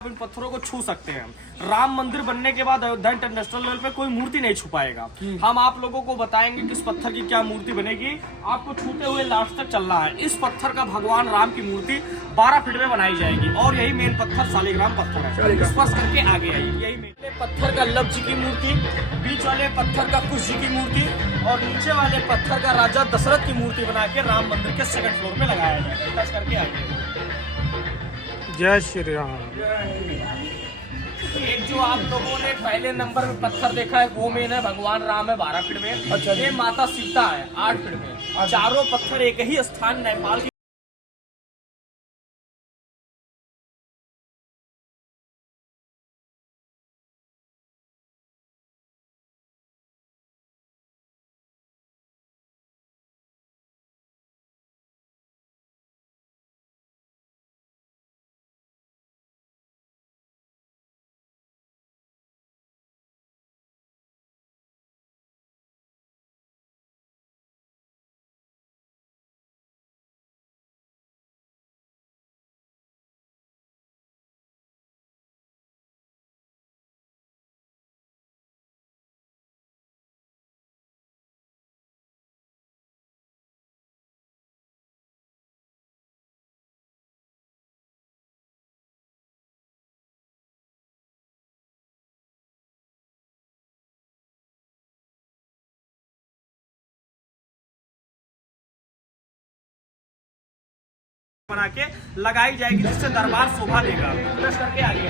इन पत्थरों को छू सकते हैं। राम मंदिर बनने के बाद अयोध्या इंटरनेशनल लेवल पे कोई मूर्ति नहीं छू पाएगा। हम आप लोगों को बताएंगे कि इस पत्थर की क्या मूर्ति बनेगी। आपको छूते हुए लास्ट तक चलना है। इस पत्थर का भगवान राम की मूर्ति 12 फीट में बनाई जाएगी और यही मेन पत्थर शालिग्राम पत्थर है। स्पर्श करके आगे आएगी। यही मेन पत्थर का लव जी की मूर्ति, बीच वाले पत्थर का कुश जी की मूर्ति और नीचे वाले पत्थर का राजा दशरथ की मूर्ति बना के राम मंदिर के सेकंड फ्लोर पे लगाया जाएगा। टच करके आगे। जय श्री राम। एक जो आप लोगों ने पहले नंबर में पत्थर देखा है वो मेन है, भगवान राम है 12 फीट में। अच्छा, ये माता सीता है 8 फीट में। चारों पत्थर एक ही स्थान नेपाल की बना के लगाई जाएगी जिससे दरबार शोभा देगा। प्लस करके आगे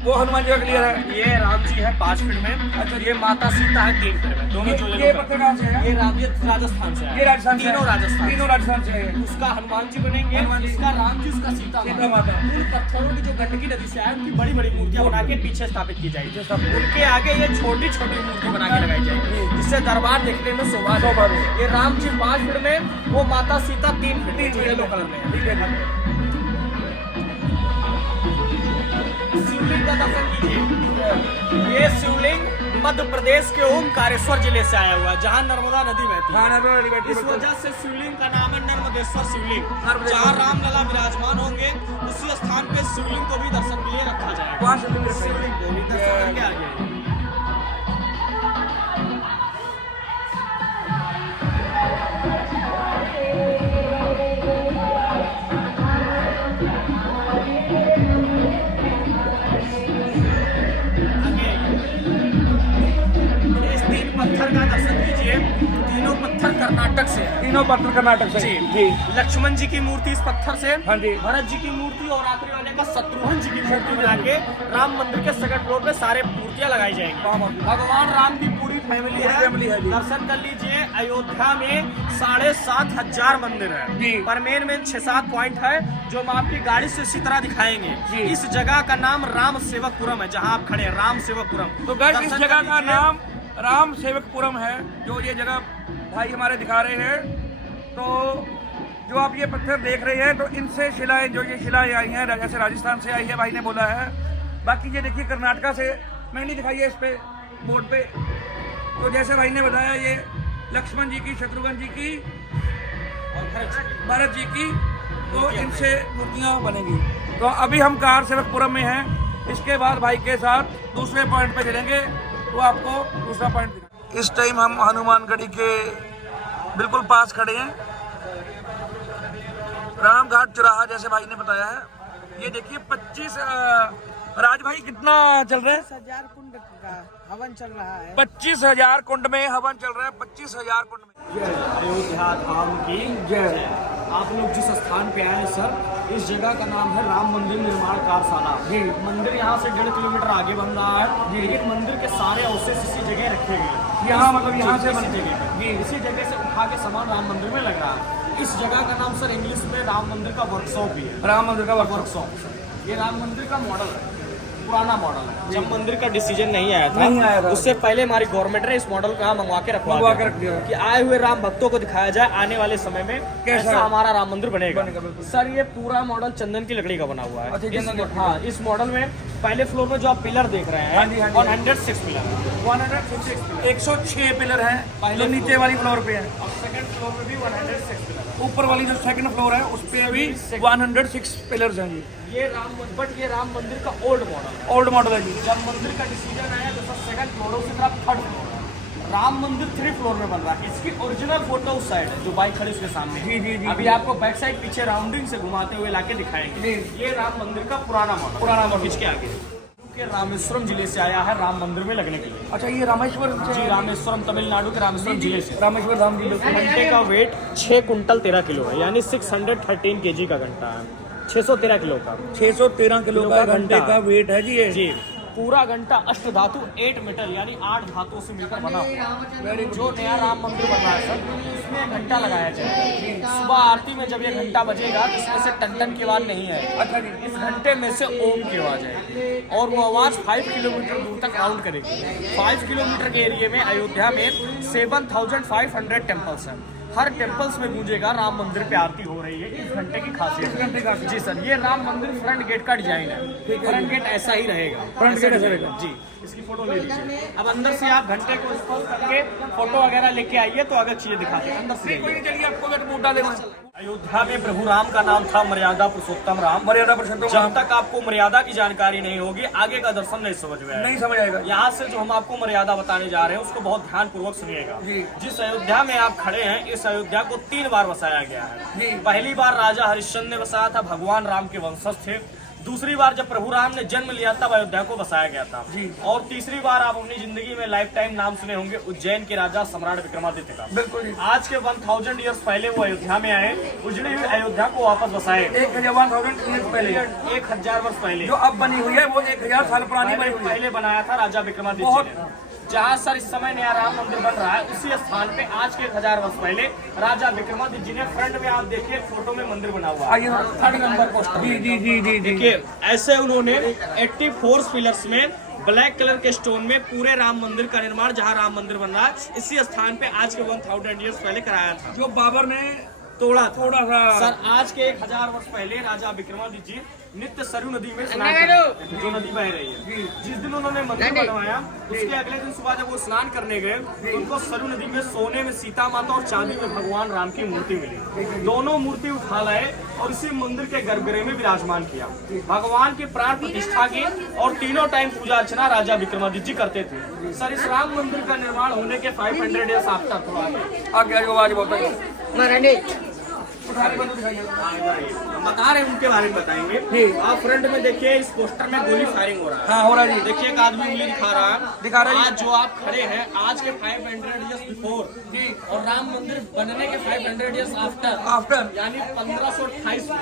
वो हनुमान जी का क्लियर है। ये राम जी है 5 फीट में। अच्छा, ये माता सीता है 3 फीट में। दोनों ये पत्थर कहाँ से है? ये राजस्थान से है। ये राजस्थान से तीनों राजस्थान से है। उसका हनुमान जी बनेंगे, इसका राम जी, उसका सीता माता। उन पत्थरों की जो गंडकी नदी से आए उनकी बड़ी बड़ी मूर्तियां बना के पीछे स्थापित की जाएगी। उनके आगे ये छोटी छोटी मूर्ति बना के लगाई जाएगी जिससे दरबार देखने में शोभा देगा। ये राम जी 5 फीट में, वो माता सीता 3 फीट में येलो कलर में। ठीक है, शिवलिंग का दर्शन कीजिए। ये शिवलिंग मध्य प्रदेश के ओमकारेश्वर जिले से आया हुआ है, जहाँ नर्मदा नदी बहती है। इस वजह से शिवलिंग का नाम है नर्मदेश्वर शिवलिंग। जहाँ रामलला विराजमान होंगे उसी स्थान पे शिवलिंग को भी दर्शन के लिए रखा जाएगा। शिवलिंग को भी दर्शन करके आगे। पत्थर का दर्शन कीजिए। तीनों पत्थर कर्नाटक से। तीनों पत्थर कर्नाटक से जी। लक्ष्मण जी की मूर्ति इस पत्थर से। हाँ जी। भरत जी की मूर्ति और आखिरी वाले का शत्रुघ्न जी की मूर्ति बना के राम मंदिर के सेकंड फ्लोर पे सारे मूर्तियां लगाई जाएंगी। भगवान राम की पूरी फैमिली है। दर्शन कर लीजिए। अयोध्या में 7,500 मंदिर है। पर मेन 6-7 पॉइंट है जो हम आपकी गाड़ी से इसी तरह दिखाएंगे। इस जगह का नाम राम सेवकपुरम है, जहाँ आप खड़े हैं राम सेवकपुरम। तो गाइस इस जगह का नाम राम सेवकपुरम है, जो ये जगह भाई हमारे दिखा रहे हैं। तो जो आप ये पत्थर देख रहे हैं, तो इनसे शिलाएं, जो ये शिलाएं आई हैं जैसे राजस्थान से आई है, भाई ने बोला है। बाकी ये देखिए कर्नाटका से, मैंने दिखाई है इस पे बोर्ड पे। तो जैसे भाई ने बताया, ये लक्ष्मण जी की, शत्रुघ्न जी की और भरत जी की, तो इनसे मूर्तियाँ बनेंगी। तो अभी हम कार सेवकपुरम में हैं। इसके बाद भाई के साथ दूसरे पॉइंट पे चलेंगे, तो आपको दूसरा पॉइंट दिखा। इस टाइम हम हनुमानगढ़ी के बिल्कुल पास खड़े हैं। रामघाट चौराहा जैसे भाई ने बताया है। ये देखिए 25 राज भाई कितना चल रहा है? 25,000 कुंड का हवन चल रहा है। 25,000 कुंड में हवन चल रहा है। 25,000 कुंड में। अयोध्या धाम की जय। आप लोग जिस स्थान पे आए सर, इस जगह का नाम है राम मंदिर निर्माण कार्यशाला। मंदिर यहाँ से 1.5 किलोमीटर आगे बन रहा है। लेकिन मंदिर के सारे अवशेष इसी जगह रखे गए। यहाँ मतलब यहाँ से इसी जगह से उठा के सामान राम मंदिर में लग रहा है। इस जगह का नाम सर इंग्लिश में राम मंदिर का वर्कशॉप भी है। राम मंदिर का वर्कशॉप। ये राम मंदिर का मॉडल है, पुराना मॉडल है। जब मंदिर का डिसीजन नहीं आया था, उससे पहले हमारी गवर्नमेंट ने इस मॉडल का मंगवा के रखवा दिया कि आए हुए राम भक्तों को दिखाया जाए आने वाले समय में कैसा हमारा राम मंदिर बनेगा। सर ये पूरा मॉडल चंदन की लकड़ी का बना हुआ है। हाँ, इस मॉडल में पहले फ्लोर में जो आप पिलर देख रहे हाँ जी, हैं हाँ जी। 106 पिलर है। 106 पिलर है पहले जो नीचे वाली फ्लोर पे है। और सेकंड फ्लोर में भी 106 पिलर है। ऊपर वाली जो सेकंड फ्लोर है उस पे अभी 106 पिलर्स हैं जी। ये ये राम मंदिर का ओल्ड मॉडल है। ओल्ड मॉडल है जी। जब मंदिर का डिसीजन आया तो सर सेकंड फ्लोर उसी तरफ थर्ड फ्लोर है। राम मंदिर 3 फ्लोर में बन रहा है। इसकी ओरिजिनल फोटो उस साइड है जो बाइक खड़ी उसके सामने है। जी। अभी आपको बैक साइड पीछे राउंडिंग से घुमाते हुए लाके दिखाएंगे। ये राम मंदिर का पुराना मॉडल खींच के आगे के रामेश्वरम जिले से आया है राम मंदिर में लगने के लिए। अच्छा, ये रामेश्वर जी, रामेश्वरम तमिलनाडु के रामेश्वरम जिले से। रामेश्वर धाम जी। घंटे का वेट 6 कुंटल 13 किलो है, यानी 613 केजी का घंटा है। 613 किलो का 613 किलो का घंटे का वेट है जी ये। जी, पूरा घंटा अष्ट धातु 8 मेटल यानी 8 धातुओं से मिलकर बना हुआ। जो नया राम मंदिर बन रहा है सर, इसमें घंटा लगाया जाएगा। सुबह आरती में जब ये घंटा बजेगा तो इसमें से टन की आवाज नहीं है। अच्छा जी। इस घंटे में से ओम की आवाज आएगी और वो आवाज 5 किलोमीटर दूर तक राउंड करेगी। 5 किलोमीटर के एरिया में अयोध्या में 7500 टेम्पल्स हैं। हर टेम्पल्स में गूंजेगा राम मंदिर पे आरती हो रही है। इस घंटे की खासियत। जी सर, ये राम मंदिर फ्रंट गेट का डिजाइन है। फ्रंट गेट ऐसा ही रहेगा। फ्रंट गेट ऐसा रहेगा जी। इसकी फोटो ले लीजिए। अब अंदर से आप घंटे को स्पर्श करके फोटो वगैरह लेके आइए तो अगर चीजें दिखाते हैं अंदर से। चलिए आपको मैं बूटा देगा। अयोध्या में प्रभु राम का नाम था मर्यादा पुरुषोत्तम राम। मर्यादा पुरुषोत्तम जब तक आपको मर्यादा की जानकारी नहीं होगी आगे का दर्शन नहीं समझ में आएगा। नहीं समझ आएगा। यहाँ से जो हम आपको मर्यादा बताने जा रहे हैं उसको बहुत ध्यान पूर्वक सुनिएगा। जी। जिस अयोध्या में आप खड़े हैं इस अयोध्या को 3 बार बसाया गया है। जी। पहली बार राजा हरिश्चंद्र ने बसाया था, भगवान राम के वंशज थे। दूसरी बार जब प्रभु राम ने जन्म लिया तब अयोध्या को बसाया गया था। जी। और तीसरी बार आप अपनी जिंदगी में लाइफ टाइम नाम सुने होंगे उज्जैन के राजा सम्राट विक्रमादित्य का। बिल्कुल जी। आज के 1000 ईयर्स पहले वो अयोध्या में आए, उजड़ी हुई अयोध्या को वापस बसाए। 1000 ईयर्स पहले, 1000 वर्ष पहले जो अब बनी हुई है वो 1000 साल पुरानी बनी हुई है। पहले बनाया था राजा विक्रमादित्य ने। जहाँ सर इस समय नया राम मंदिर बन रहा है उसी स्थान पे आज के 1000 वर्ष पहले राजा विक्रमादित्य जी ने फ्रंट में आप देखिए फोटो में मंदिर बना हुआ है। 3rd number poster. जी। देखिए ऐसे उन्होंने 84 पिलर्स में ब्लैक कलर के स्टोन में पूरे राम मंदिर का निर्माण, जहाँ राम मंदिर बन रहा है इसी स्थान पे आज के 1000 ईयर्स पहले कराया था। जो बाबर ने तोड़ा था सर। आज के 1000 वर्ष पहले राजा विक्रमादित्य जी नित्य सरयू नदी में स्नान करते थे, जो नदी बह रही है। जिस दिन उन्होंने मंदिर बनवाया उसके अगले दिन सुबह जब वो स्नान करने गए तो उनको सरयू नदी में सोने में सीता माता और चांदी में भगवान राम की मूर्ति मिली। दोनों मूर्ति उठा लाए और इसी मंदिर के गर्भगृह में विराजमान किया। भगवान की प्राण प्रतिष्ठा की और तीनों टाइम पूजा अर्चना राजा विक्रमादित्य जी करते थे। सर इस राम मंदिर का निर्माण होने के 500 ईयर्स आफ्टर थोड़ा आगे आवाज बहुत बता रहे हैं उनके बारे में बताएंगे। आप फ्रंट में देखिए इस पोस्टर में गोली फायरिंग हो रहा है। हाँ, हो रहा है जी। देखिए एक आदमी उंगली दिखा रहा है। आज जो आप खड़े हैं आज के 500 ईयर्स बिफोर जी और राम मंदिर बनने के 500 ईयर्स आफ्टर यानी 1528 में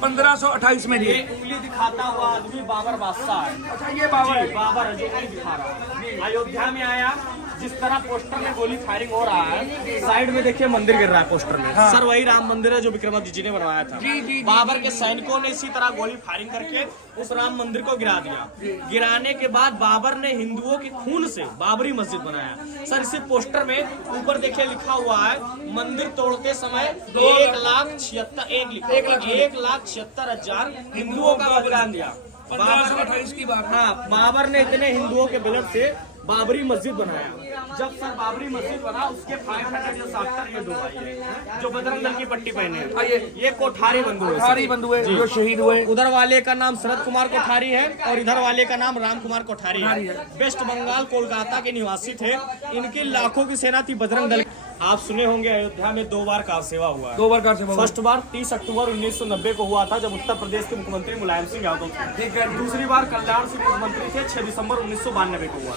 1528 में ये उंगली दिखाता हुआ आदमी बाबर बादशाह है। अच्छा, ये बाबर बाबर है जो उंगली दिखा रहा है। अयोध्या में आया, जिस तरह पोस्टर में गोली फायरिंग हो रहा है साइड में देखिए मंदिर गिर रहा है पोस्टर में। हाँ। सर वही राम मंदिर है जो विक्रमादित्य जी ने बनवाया था। जी। बाबर के सैनिकों ने इसी तरह गोली फायरिंग करके उस राम मंदिर को गिरा दिया। गिराने के बाद बाबर ने हिंदुओं के खून से बाबरी मस्जिद बनाया। सर इसी पोस्टर में ऊपर देखिए लिखा हुआ है मंदिर तोड़ते समय 1,76,000 हिंदुओं का बलिदान दिया। 1528 की बात। हाँ, बाबर ने इतने हिंदुओं के ब्लड से बाबरी मस्जिद बनाया। जब सर बाबरी मस्जिद बना उसके 500 ईयर्स आफ्टर ये दो भाई है जो बजरंग दल की पट्टी पहने हैं। ये कोठारी बंधु है जो शहीद हुए। उधर वाले का नाम शरद कुमार कोठारी है और इधर वाले का नाम राम कुमार कोठारी है। वेस्ट बंगाल कोलकाता के निवासी थे। इनकी लाखों की सेना थी बजरंग दल। आप सुने होंगे अयोध्या में 2 बार कार सेवा हुआ है। 2 बार कार सेवा। फर्स्ट बार 30 अक्टूबर 1990 को हुआ था जब उत्तर प्रदेश के मुख्यमंत्री मुलायम सिंह यादव थे। दूसरी बार कल्याण सिंह मुख्यमंत्री थे 6 दिसंबर 1992 को हुआ।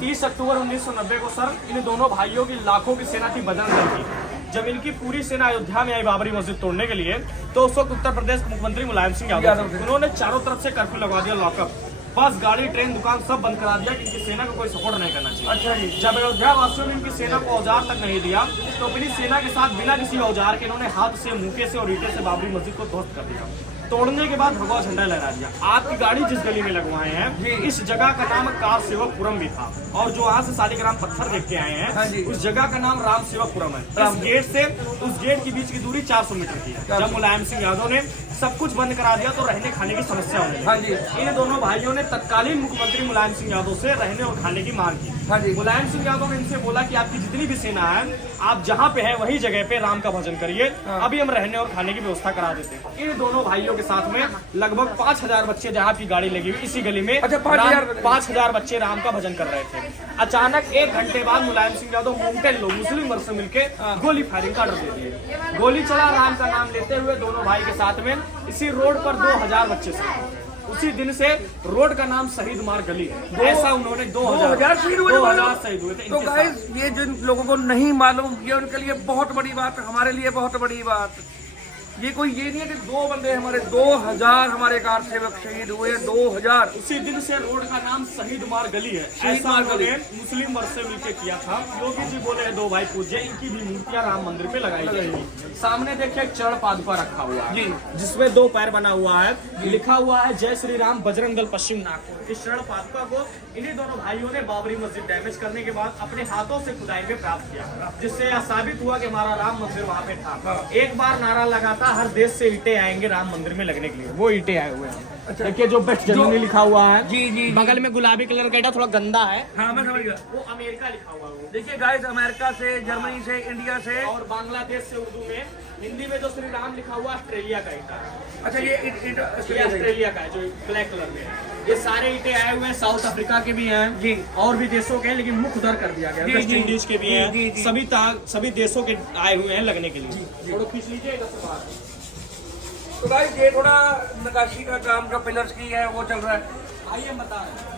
30 अक्टूबर 1990 को सर इन दोनों भाइयों की लाखों की सेना थी बजरंग दल की। जब इनकी पूरी सेना अयोध्या में आई बाबरी मस्जिद तोड़ने के लिए तो उस वक्त उत्तर प्रदेश के मुख्यमंत्री मुलायम सिंह यादव थे। उन्होंने चारों तरफ से कर्फ्यू लगवा दिया, लॉकअप, बस गाड़ी ट्रेन दुकान सब बंद करा दिया कि इनकी सेना को कोई सपोर्ट नहीं करना चाहिए। अच्छा जी। जब अयोध्या वासियों ने इनकी सेना को औजार तक नहीं दिया तो अपनी सेना के साथ बिना किसी औजार के इन्होंने हाथ से, मुक्के से और ईंटे से बाबरी मस्जिद को ध्वस्त कर दिया। तोड़ने के बाद भगवा झंडा लहरा दिया। आपकी गाड़ी जिस गली में लगवाए हैं इस जगह का नाम कार सेवकपुरम भी था और जो वहाँ से शालिग्राम पत्थर देख के आए हैं उस जगह का नाम राम सेवकपुरम है। इस गेट से उस गेट के बीच की दूरी 400 मीटर की है। जब मुलायम सिंह यादव ने सब कुछ बंद करा दिया तो रहने खाने की समस्या होने लगी। हाँ जी। इन दोनों भाइयों ने तत्कालीन मुख्यमंत्री मुलायम सिंह यादव से रहने और खाने की मांग की। हाँ जी। मुलायम सिंह यादव ने इनसे बोला कि आपकी जितनी भी सेना है, आप जहाँ पे है वही जगह पे राम का भजन करिए, अभी हम रहने और खाने की व्यवस्था करा देते हैं। इन दोनों भाइयों के साथ में लगभग 5000 बच्चे, जहाँ की गाड़ी लगी हुई इसी गली में, अच्छा, 5000 बच्चे राम का भजन कर रहे थे। अचानक 1 घंटे बाद मुलायम सिंह यादव मोमटेन लोग मुस्लिम वर्ग से मिलकर गोली फायरिंग का ऑर्डर दे दिए। गोली चला, राम का नाम लेते हुए दोनों भाई के साथ में इसी रोड पर 2000 बच्चे शहीद। उसी दिन से रोड का नाम शहीद मार्ग गली है। ऐसा उन्होंने 2000 शहीद हुए। 2000 शहीद हुए थे। तो गाइस, ये जिन लोगों को नहीं मालूम, ये उनके लिए बहुत बड़ी बात है, हमारे लिए बहुत बड़ी बात। ये कोई ये नहीं है कि 2 बंदे हमारे, 2000 हमारे कार सेवक शहीद हुए, 2000। उसी दिन से रोड का नाम शहीद मार्ग गली है। शहीद ऐसा मार्ग गली उन्होंने मुस्लिम वर्ग से मिलकर किया था। योगी जी बोले 2 भाई पूज्य, इनकी भी मूर्तियां राम मंदिर पे लगाई जाएगी। सामने देखिए एक चरण पादुका रखा हुआ है जी, जिसमें 2 पैर बना हुआ है, लिखा हुआ है जय श्री राम बजरंग दल पश्चिम नागपुर। इस चरण पादुका को इन्हीं दोनों भाइयों ने बाबरी मस्जिद डैमेज करने के बाद अपने हाथों से खुदाई में प्राप्त किया, जिससे यह साबित हुआ कि हमारा राम मंदिर वहाँ पे था। एक बार नारा लगाता, हर देश से ईंटें आएंगे राम मंदिर में लगने के लिए, वो ईंटें आए हुए हैं। अच्छा। देखिए जो बेस्ट जनरली लिखा हुआ है, जी जी, बगल में गुलाबी कलर का ईंटा थोड़ा गंदा है, हाँ मैं समझ गया। वो अमेरिका लिखा हुआ है वो। देखिए गाइस, अमेरिका से, जर्मनी से, इंडिया से, और बांग्लादेश से उर्दू में, हिंदी में जो श्री राम लिखा हुआ ऑस्ट्रेलिया का ईंटा है। अच्छा ये ऑस्ट्रेलिया का है जो ब्लैक कलर में है। ये सारे ईंटें आए हुए हैं, साउथ अफ्रीका के भी हैं जी, और भी देशों के हैं, लेकिन मुख्य उधर कर दिया गया, जी, वेस्ट जी, इंडीज के भी जी, हैं, जी, जी। सभी देशों के आए हुए हैं लगने के लिए। थोड़ा खींच लीजिए इधर से बाहर। तो गाइस ये थोड़ा नकाशी का काम जो पिलर्स की है वो चल रहा है। आइए बता रहे हैं।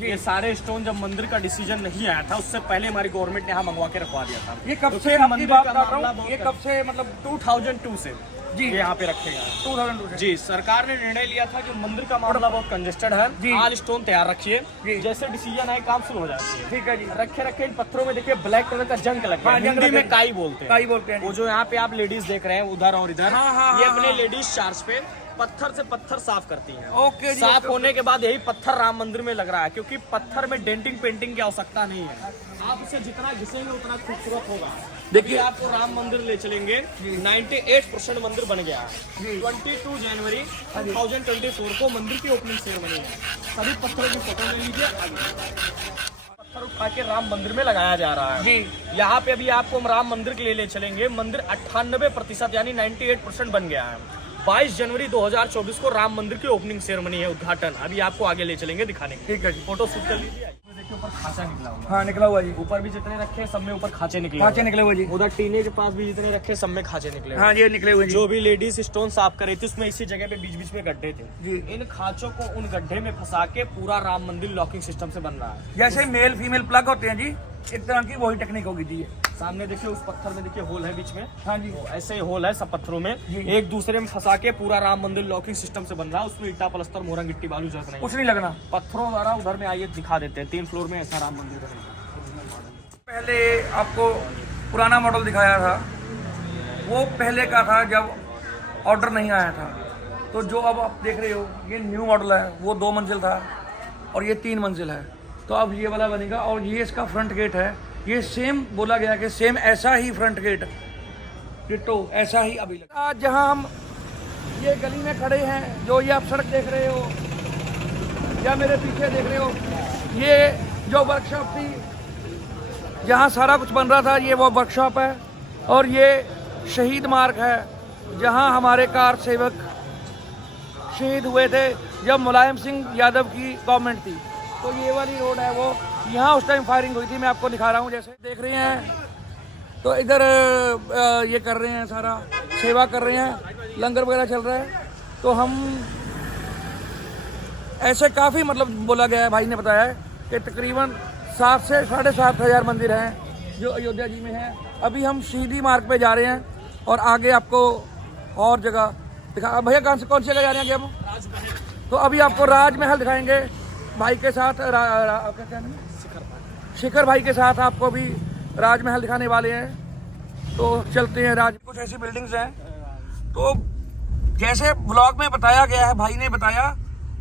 ये सारे स्टोन जब मंदिर का डिसीजन नहीं आया था, उससे पहले हमारी गवर्नमेंट ने यहाँ मंगवा के रखवा दिया था। ये कब तो से फिर आपकी मंदिर बात का कर रहा मामला हूँ, बहुत ये कब से मतलब 2002 से जी, ये यहाँ पे रखे गए हैं। 2002 से। जी, सरकार ने निर्णय लिया था कि मंदिर का मामला बहुत कंजेस्टेड है, जी। आज स्टोन तैयार रखिए, जी। जैसे डिसीजन आए काम शुरू हो जाती है। ठीक है जी। रखे इन पत्थरों में देखिए ब्लैक कलर का जंग लग गया हाँ, है, जंग हिंदी लग में गया। काई बोलते हैं। काई बोलते हैं जी। वो जो यहाँ पे आप लेडीज देख रहे हैं उधर और इधर, हाँ, ये हाँ, अपने हाँ। लेडीज चार्ज पे पत्थर से पत्थर साफ करती हैं। ओके जी, साफ ओके, होने के बाद यही पत्थर राम मंदिर में लग रहा है, क्योंकि पत्थर में डेंटिंग पेंटिंग की आवश्यकता नहीं है। आप इसे जितना घिसेंगे उतना खूबसूरत होगा। देखिए आपको राम मंदिर ले चलेंगे, 98% मंदिर बन गया है। 22 जनवरी 2024 को मंदिर की ओपनिंग सेरेमनी है। सभी पत्थरों की फोटो ले लीजिए। पत्थर उठा के राम मंदिर में लगाया जा रहा है जी। यहाँ पे अभी आपको हम राम मंदिर के लिए ले चलेंगे। मंदिर 98% यानी 98% बन गया है। 22 जनवरी 2024 को राम मंदिर की ओपनिंग सेरेमनी है, उद्घाटन। अभी आपको आगे ले चलेंगे दिखाने के। ठीक है जी। फोटो शूट कर लीजिए। देखिए ऊपर खांचा निकला हुआ है। हाँ निकला हुआ जी, ऊपर भी जितने रखे हैं सब में ऊपर खांचे निकले खांचे निकले हुए जी। उधर टीने के पास भी जितने रखे सब में खांचे निकले हुए। हाँ ये निकले हुए जी। जो भी लेडीज स्टोन साफ कर रही थी उसमें इसी जगह पे बीच बीच में गड्ढे थे जी। इन खांचों को उन गड्ढे में फंसा के पूरा राम मंदिर लॉकिंग सिस्टम से बन रहा है। जैसे मेल फीमेल प्लग होते हैं जी, एक तरह की वही टेक्निक होगी जी। सामने देखिए उस पत्थर में देखिए होल है बीच में। हाँ जी। तो ऐसे ही होल है सब पत्थरों में, जी। एक दूसरे में फंसा के पूरा राम मंदिर लॉकिंग सिस्टम से बन रहा है। उसमें ईटा पलस्तर मोहरा गिट्टी बालू जग नहीं, कुछ नहीं लगना। पत्थरों द्वारा उधर में आइए दिखा देते हैं। 3 फ्लोर में ऐसा राम मंदिर बनेगा। पहले आपको पुराना मॉडल दिखाया था, वो पहले का था जब ऑर्डर नहीं आया था। तो जो अब आप देख रहे हो ये न्यू मॉडल है, वो 2 मंजिल था और ये 3 मंजिल है। तो अब ये वाला बनेगा और ये इसका फ्रंट गेट है। ये सेम बोला गया कि सेम ऐसा ही फ्रंट गेट डिट्टो ऐसा ही अभी लगा। आज जहाँ हम ये गली में खड़े हैं, जो ये आप सड़क देख रहे हो या मेरे पीछे देख रहे हो, ये जो वर्कशॉप थी जहाँ सारा कुछ बन रहा था, ये वो वर्कशॉप है। और ये शहीद मार्ग है जहाँ हमारे कार सेवक शहीद हुए थे जब मुलायम सिंह यादव की गवर्नमेंट थी। तो ये वाली रोड है वो, यहाँ उस टाइम फायरिंग हुई थी। मैं आपको दिखा रहा हूँ, जैसे देख रहे हैं। तो इधर ये कर रहे हैं, सारा सेवा कर रहे हैं, लंगर वगैरह चल रहा है। तो हम ऐसे काफ़ी मतलब बोला गया है, भाई ने बताया है कि तकरीबन 7 से 7,500 मंदिर हैं जो अयोध्या जी में हैं। अभी हम शहीदी मार्ग पे जा रहे हैं और आगे आपको और जगह दिखा। भैया कौन सी जगह जा रहे हैं आगे हम? तो अभी आपको राजमहल दिखाएंगे भाई के साथ। क्या नाम है? शिखर भाई के साथ आपको भी राजमहल दिखाने वाले हैं। तो चलते हैं। कुछ ऐसी बिल्डिंग्स हैं। तो जैसे ब्लॉग में बताया गया है, भाई ने बताया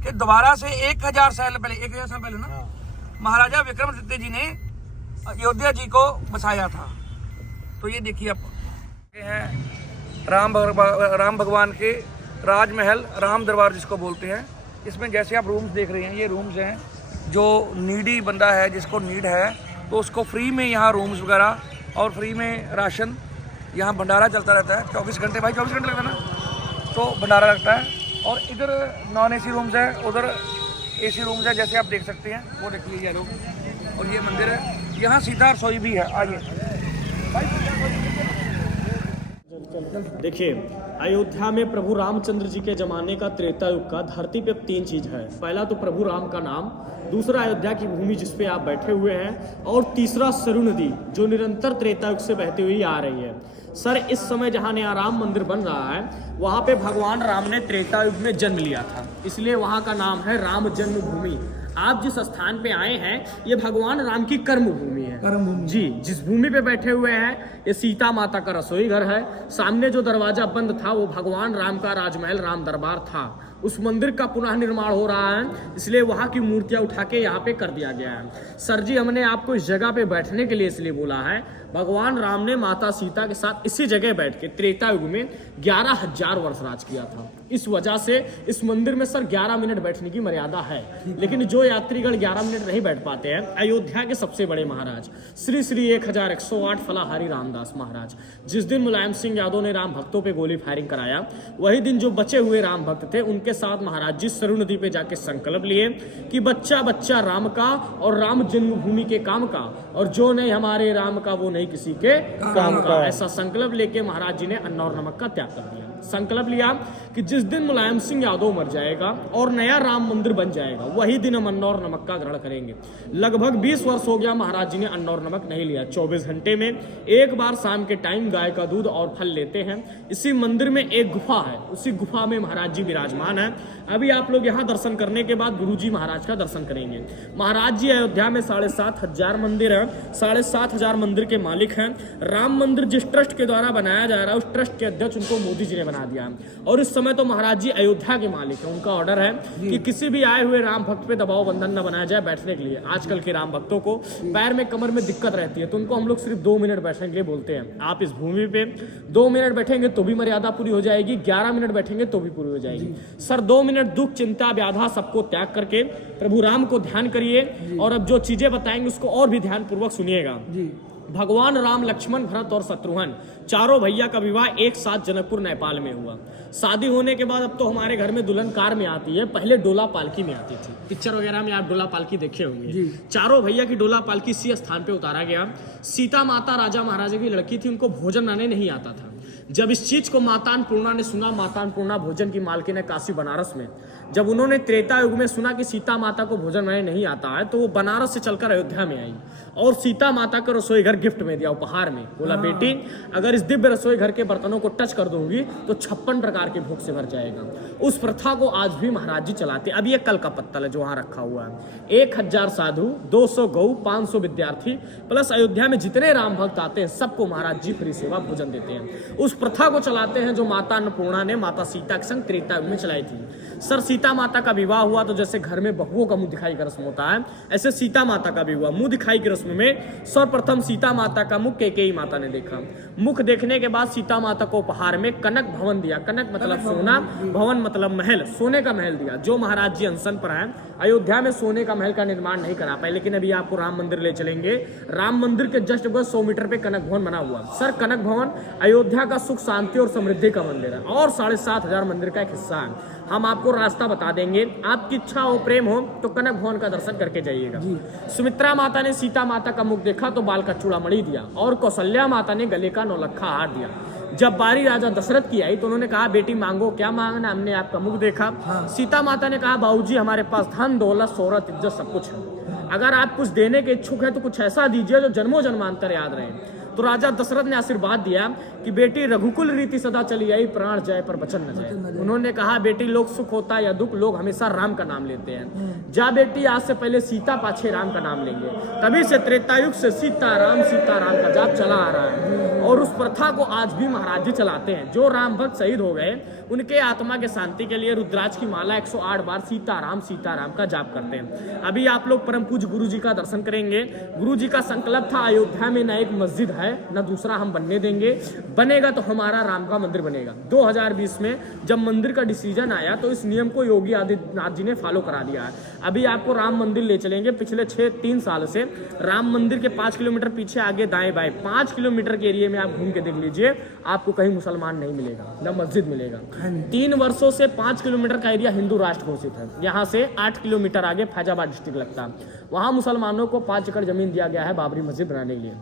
कि दोबारा से 1000 साल पहले, 1000 साल पहले ना, महाराजा विक्रमादित्य जी ने अयोध्या जी को बसाया था। तो ये देखिए आप, ये है राम भगवान के राजमहल, राम दरबार जिसको बोलते हैं। इसमें जैसे आप रूम्स देख रहे हैं, ये रूम्स हैं, जो नीडी बंदा है, जिसको नीड है, तो उसको फ्री में यहाँ रूम्स वगैरह और फ्री में राशन, यहाँ भंडारा चलता रहता है 24 घंटे। भाई 24 घंटे लगता है ना, तो भंडारा लगता है। और इधर नॉन AC रूम्स है, उधर AC रूम्स है, जैसे आप देख सकते हैं, वो देखिए ये रूम। और ये मंदिर है, यहाँ सीधा रसोई भी है। आइए देखिए, अयोध्या में प्रभु रामचंद्र जी के जमाने का त्रेता युग का धरती पे 3 चीज है। पहला तो प्रभु राम का नाम, दूसरा अयोध्या की भूमि जिस पे आप बैठे हुए हैं, और तीसरा सरयू नदी जो निरंतर त्रेता युग से बहती हुई आ रही है। सर, इस समय जहाँ नया राम मंदिर बन रहा है, वहाँ पे भगवान राम ने त्रेता युग में जन्म लिया था, इसलिए वहाँ का नाम है राम जन्मभूमि। आप जिस स्थान पे आए हैं, ये भगवान राम की कर्म भूमि है। जी, जिस भूमि पे बैठे हुए हैं, ये सीता माता का रसोई घर है। सामने जो दरवाजा बंद था, वो भगवान राम का राजमहल, राम दरबार था। उस मंदिर का पुनः निर्माण हो रहा है, इसलिए वहाँ की मूर्तियाँ उठा के यहाँ पे कर दिया गया है। सर जी, हमने आपको इस जगह पे बैठने के लिए इसलिए बोला है, भगवान राम ने माता सीता के साथ इसी जगह बैठ के त्रेता युग में 11,000 वर्ष राज किया था। इस वजह से इस मंदिर में सर 11 मिनट बैठने की मर्यादा है, लेकिन जो यात्रीगण 11 मिनट नहीं बैठ पाते हैं, अयोध्या के सबसे बड़े महाराज श्री श्री 1108 फलाहारी रामदास महाराज, जिस दिन मुलायम सिंह यादव ने राम भक्तों पे गोली फायरिंग कराया, वही दिन जो बचे हुए राम भक्त थे, उनके साथ महाराज जी सरयू नदी पे जाके संकल्प लिए कि बच्चा बच्चा राम का और राम जन्मभूमि के काम का, और जो नहीं हमारे राम का वो नहीं किसी के काम का। ऐसा संकल्प लेके महाराज जी ने अन्न और नमक का त्याग कर दिया। संकल्प लिया कि जिस दिन मुलायम सिंह यादव मर जाएगा और नया राम मंदिर बन जाएगा, वही दिन हम अन्न और नमक का ग्रहण करेंगे। लगभग 20 वर्ष हो गया महाराज जी ने अन्न और नमक नहीं लिया। 24 घंटे में एक बार शाम के टाइम गाय का दूध और फल लेते हैं। इसी मंदिर में एक गुफा है, उसी गुफा में महाराज जी विराजमान है। अभी आप लोग यहाँ दर्शन करने के बाद गुरु जी महाराज का दर्शन करेंगे। महाराज जी अयोध्या में 7,500 मंदिर है, 7,500 मंदिर के मालिक हैं। राम मंदिर जिस ट्रस्ट के द्वारा बनाया जा रहा है, उस ट्रस्ट के अध्यक्ष उनको मोदी जी ने बना दिया है। और इस समय तो महाराज जी अयोध्या के मालिक हैं। उनका ऑर्डर है कि किसी भी आए हुए राम भक्त पे दबाव बंधन न बनाया जाए बैठने के लिए। आजकल के राम भक्तों को पैर में कमर में दिक्कत रहती है, तो उनको हम लोग सिर्फ 2 मिनट बैठने के लिए बोलते हैं। आप इस भूमि पे 2 मिनट बैठेंगे तो भी मर्यादा पूरी हो जाएगी, 11 मिनट बैठेंगे तो भी पूरी हो जाएगी। सर, 2 मिनट दुख चिंता व्याधा सबको त्याग करके प्रभु राम को ध्यान करिए, और अब जो चीजें बताएंगे उसको और भी ध्यान पूर्वक सुनिएगा। भगवान राम, लक्ष्मण, भरत और शत्रुघ्न चारों भैया का विवाह एक साथ जनकपुर नेपाल में हुआ। शादी होने के बाद अब तो हमारे घर में दुल्हन कार में आती है, पहले डोला पालकी में आती थी। पिक्चर वगैरह में आप डोला पालकी देखे होंगे। चारों भैया की डोला पालकी इसी स्थान पे उतारा गया। सीता माता राजा महाराजा की लड़की थी, उनको भोजन बनाने नहीं आता था। जब इस चीज को माता अन्नपूर्णा ने सुना, माता अन्नपूर्णा भोजन की मालकिन है काशी बनारस में, जब उन्होंने त्रेता युग में सुना कि सीता माता को भोजन बनाने नहीं आता है, तो वो बनारस से चलकर अयोध्या में आई और सीता माता को रसोई घर गिफ्ट में दिया, उपहार में। बोला, बेटी अगर इस दिव्य रसोई घर के बर्तनों को टच कर दूंगी तो 56 प्रकार के भोग से भर जाएगा। उस प्रथा को आज भी महाराज जी चलाते। अब ये कल का पत्तल है जो वहां रखा हुआ है। 1000 साधु, 200 गौ, 500 विद्यार्थी प्लस अयोध्या में जितने राम भक्त आते हैं सबको महाराज जी फ्री सेवा भोजन देते हैं। उस प्रथा को चलाते हैं जो माता अन्नपूर्णा ने माता सीता के संग त्रेता युग में चलाई थी। सर, सीता माता का विवाह हुआ तो जैसे घर में बहुओं का मुंह दिखाई का रस्म होता है, ऐसे सीता माता का भी हुआ। मुंह दिखाई की रस्म में सर्वप्रथम सीता माता का मुख कैकेयी माता ने देखा। मुख देखने के बाद सीता माता को उपहार में कनक भवन दिया। कनक मतलब सोना, भवन मतलब महल, सोने का महल दिया। जो महाराज जी अनशन पर हैं, अयोध्या में सोने का महल का निर्माण नहीं करा पाए, लेकिन अभी आपको राम मंदिर ले चलेंगे। राम मंदिर के जस्ट 100 मीटर पे कनक भवन बना हुआ। सर, कनक भवन अयोध्या का सुख शांति और समृद्धि का मंदिर है और 7,500 मंदिर का एक हिस्सा है। हम आपको रास्ता बता देंगे, आपकी इच्छा हो, प्रेम हो तो कनक भवन का दर्शन करके जाइएगा। सुमित्रा माता ने सीता माता का मुख देखा तो बाल का चूड़ा मणि दिया, और कौशल्या माता ने गले का 9 लखा हार दिया। जब बारी राजा दशरथ की आई तो उन्होंने कहा, बेटी मांगो, क्या मांगना, हमने आपका मुख देखा। सीता माता ने कहा, बाबूजी हमारे पास धन दौलत शोहरत इज्जत सब कुछ है, अगर आप कुछ देने के इच्छुक है तो कुछ ऐसा दीजिए जो जन्मों जन्मांतर याद रहे। तो राजा दशरथ ने आशीर्वाद दिया कि बेटी रघुकुल रीति सदा चली आई, प्राण जाए पर वचन न जाए। उन्होंने कहा, बेटी लोग सुख होता या दुख, लोग हमेशा राम का नाम लेते हैं। जा बेटी, आज से पहले सीता पाछे राम का नाम लेंगे। तभी से त्रेता युग से सीताराम का जाप चला आ रहा है, और उस प्रथा को आज भी महाराज जी चलाते हैं। जो राम भक्त शहीद हो गए उनके आत्मा के शांति के लिए रुद्राक्ष की माला 108 बार सीताराम सीताराम का जाप करते हैं। अभी आप लोग परम पूज्य गुरु जी का दर्शन करेंगे। गुरु जी का संकल्प था अयोध्या में न एक मस्जिद है न दूसरा हम बनने देंगे, बनेगा तो हमारा राम का मंदिर बनेगा। 2020 में जब मंदिर का डिसीजन आया तो इस नियम को योगी आदित्यनाथ जी ने फॉलो करा दिया है। अभी आपको राम मंदिर ले चलेंगे। पिछले 3 साल से राम मंदिर के 5 किलोमीटर पीछे आगे दाएं बाएं 5 किलोमीटर के एरिया में आप घूम के देख लीजिए, आपको कहीं मुसलमान नहीं मिलेगा, न मस्जिद मिलेगा। 3 वर्षों से 5 किलोमीटर का एरिया हिंदू राष्ट्र घोषित है। यहाँ से 8 किलोमीटर आगे फैजाबाद डिस्ट्रिक्ट लगता है, वहाँ मुसलमानों को 5 एकड़ जमीन दिया गया है बाबरी मस्जिद बनाने के लिए।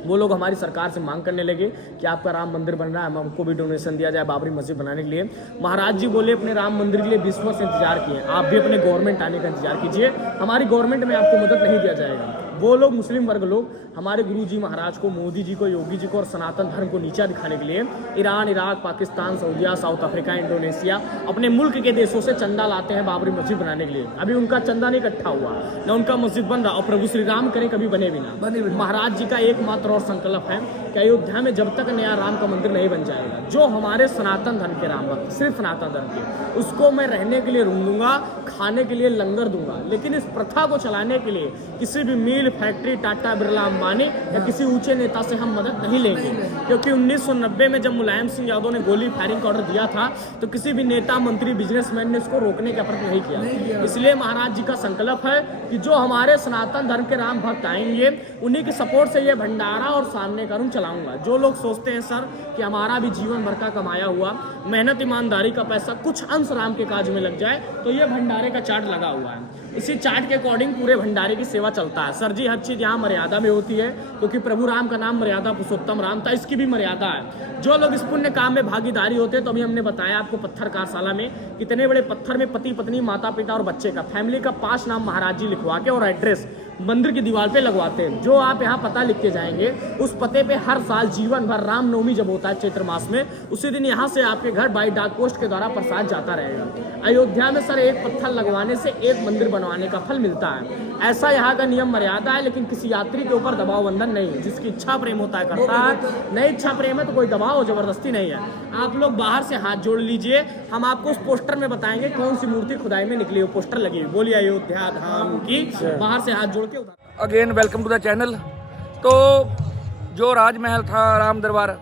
वो लोग हमारी सरकार से मांग करने लगे कि आपका राम मंदिर बन रहा है, हमको भी डोनेशन दिया जाए बाबरी मस्जिद बनाने के लिए। महाराज जी बोले अपने राम मंदिर के लिए 20 वर्ष इंतजार किए, आप भी अपने गवर्नमेंट आने का इंतजार कीजिए, हमारी गवर्नमेंट में आपको मदद नहीं दिया जाएगा। वो लोग मुस्लिम वर्ग लोग हमारे गुरु जी महाराज को, मोदी जी को, योगी जी को और सनातन धर्म को नीचा दिखाने के लिए ईरान, इराक, पाकिस्तान, सऊदीया, साउथ अफ्रीका, इंडोनेशिया अपने मुल्क के देशों से चंदा लाते हैं बाबरी मस्जिद बनाने के लिए। अभी उनका चंदा नहीं इकट्ठा हुआ, न उनका मस्जिद बन रहा, और प्रभु श्री राम करें कभी बने भी ना। महाराज जी का एकमात्र और संकल्प है कि अयोध्या में जब तक नया राम का मंदिर नहीं बन जाएगा, जो हमारे सनातन धर्म के राम भक्त, सिर्फ सनातन धर्म के, उसको मैं रहने के लिए रूम दूंगा, खाने के लिए लंगर दूंगा। लेकिन इस प्रथा को चलाने के लिए किसी भी मिल, फैक्ट्री, टाटा, बिरला, अंबानी या किसी ऊंचे नेता से हम मदद नहीं लेंगे, क्योंकि 1990 में जब मुलायम सिंह यादव ने गोली फायरिंग का ऑर्डर दिया था तो किसी भी नेता, मंत्री, बिजनेसमैन ने इसको रोकने का प्रयत्न नहीं किया। इसलिए महाराज जी का संकल्प है कि जो हमारे सनातन धर्म के राम भक्त आएंगे उन्हीं की सपोर्ट से ये भंडारा और सामने का रूम चलाऊंगा। जो लोग सोचते हैं सर कि हमारा भी जीवन भर का कमाया हुआ मेहनत, ईमानदारी का पैसा कुछ अंश राम के काज में लग जाए, तो ये भंडारे का चार्ट लगा हुआ है। इसी चार्ट के अकॉर्डिंग पूरे भंडारे की सेवा चलता है। सर जी हर चीज़ यहाँ मर्यादा में होती है, क्योंकि प्रभु राम का नाम मर्यादा पुरुषोत्तम राम था, इसकी भी मर्यादा है। जो लोग इस पुण्य काम में भागीदारी होते हैं, तो अभी हमने बताया आपको पत्थर कार्यशाला में कितने बड़े पत्थर में पति, पत्नी, माता, पिता और बच्चे का, फैमिली का 5 नाम महाराज जी लिखवा के और एड्रेस मंदिर की दीवार पे लगवाते हैं। जो आप यहाँ पता लिख के जाएंगे उस पते पे हर साल जीवन भर रामनवमी जब होता है चैत्र मास में, उसी दिन यहाँ से आपके घर बाई डाक पोस्ट के द्वारा प्रसाद जाता रहेगा। अयोध्या में सर एक पत्थर लगवाने से एक मंदिर बनवाने का फल मिलता है। ऐसा यहाँ का नियम मर्यादा है, लेकिन किसी यात्री के ऊपर दबाव बंधन नहीं है। जिसकी इच्छा प्रेम होता है करता है, नहीं इच्छा प्रेम है तो कोई दबाव जबरदस्ती नहीं है। आप लोग बाहर से हाथ जोड़ लीजिए, हम आपको उस पोस्टर में बताएंगे कौन सी मूर्ति खुदाई में निकली, वो पोस्टर लगी हुई, बोलिए अयोध्या धाम की, बाहर से हाथ जोड़ के उतार। Again welcome to the channel. तो जो राजमहल था राम दरबार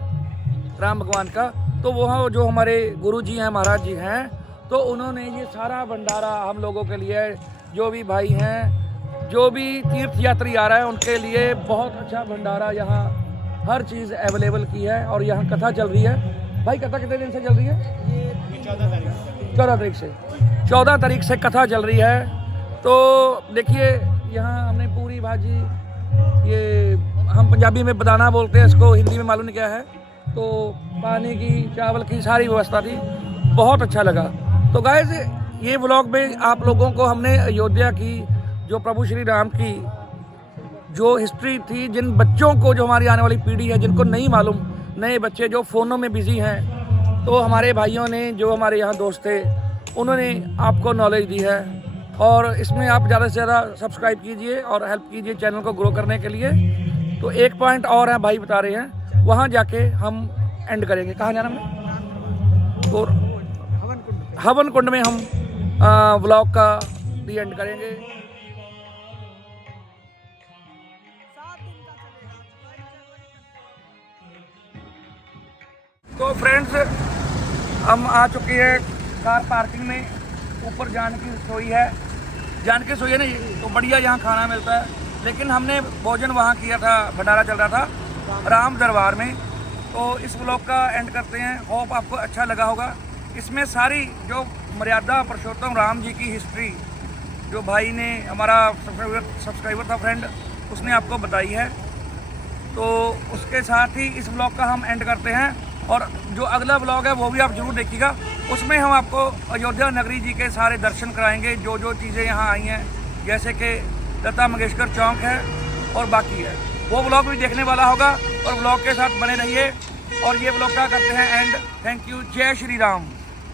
राम भगवान का, तो वहाँ जो हमारे गुरु जी हैं, महाराज जी हैं, तो उन्होंने ये सारा भंडारा हम लोगों के लिए, जो भी भाई हैं, जो भी तीर्थ यात्री आ रहा है उनके लिए बहुत अच्छा भंडारा यहाँ हर चीज़ अवेलेबल की है। और यहाँ कथा चल रही है। भाई कथा कितने दिन से चल रही है? 14 तारीख से 14 तारीख से कथा चल रही है। तो देखिए यहाँ हमने पूरी भाजी, ये हम पंजाबी में बदाना बोलते हैं इसको, हिंदी में मालूम नहीं क्या है, तो पानी की, चावल की सारी व्यवस्था थी, बहुत अच्छा लगा। तो गाइस ये व्लॉग में आप लोगों को हमने अयोध्या की, जो प्रभु श्री राम की जो हिस्ट्री थी, जिन बच्चों को, जो हमारी आने वाली पीढ़ी है जिनको नहीं मालूम, नए बच्चे जो फ़ोनों में बिजी हैं, तो हमारे भाइयों ने, जो हमारे यहाँ दोस्त थे, उन्होंने आपको नॉलेज दी है। और इसमें आप ज़्यादा से ज़्यादा सब्सक्राइब कीजिए और हेल्प कीजिए चैनल को ग्रो करने के लिए। तो एक पॉइंट और है, भाई बता रहे हैं, वहाँ जाके हम एंड करेंगे। कहाँ जाना हमने? और हवन कुंड में हम व्लॉग का भी एंड करेंगे। तो फ्रेंड्स हम आ चुके हैं कार पार्किंग में। ऊपर जानकी रसोई है, जानकी रसोई है ना, ये तो बढ़िया यहाँ खाना मिलता है। लेकिन हमने भोजन वहाँ किया था, भंडारा चल रहा था राम दरबार में। तो इस व्लॉग का एंड करते हैं। होप आपको अच्छा लगा होगा। इसमें सारी जो मर्यादा पुरुषोत्तम राम जी की हिस्ट्री, जो भाई ने, हमारा सब्सक्राइबर था फ्रेंड, उसने आपको बताई है। तो उसके साथ ही इस व्लॉग का हम एंड करते हैं। और जो अगला व्लॉग है वो भी आप जरूर देखिएगा। उसमें हम आपको अयोध्या नगरी जी के सारे दर्शन कराएंगे, जो जो चीज़ें यहाँ आई हैं, जैसे कि लता मंगेशकर चौक है और बाकी है, वो व्लॉग भी देखने वाला होगा। और व्लॉग के साथ बने रहिए। और ये व्लॉग का करते हैं एंड। Thank you. जय श्री राम।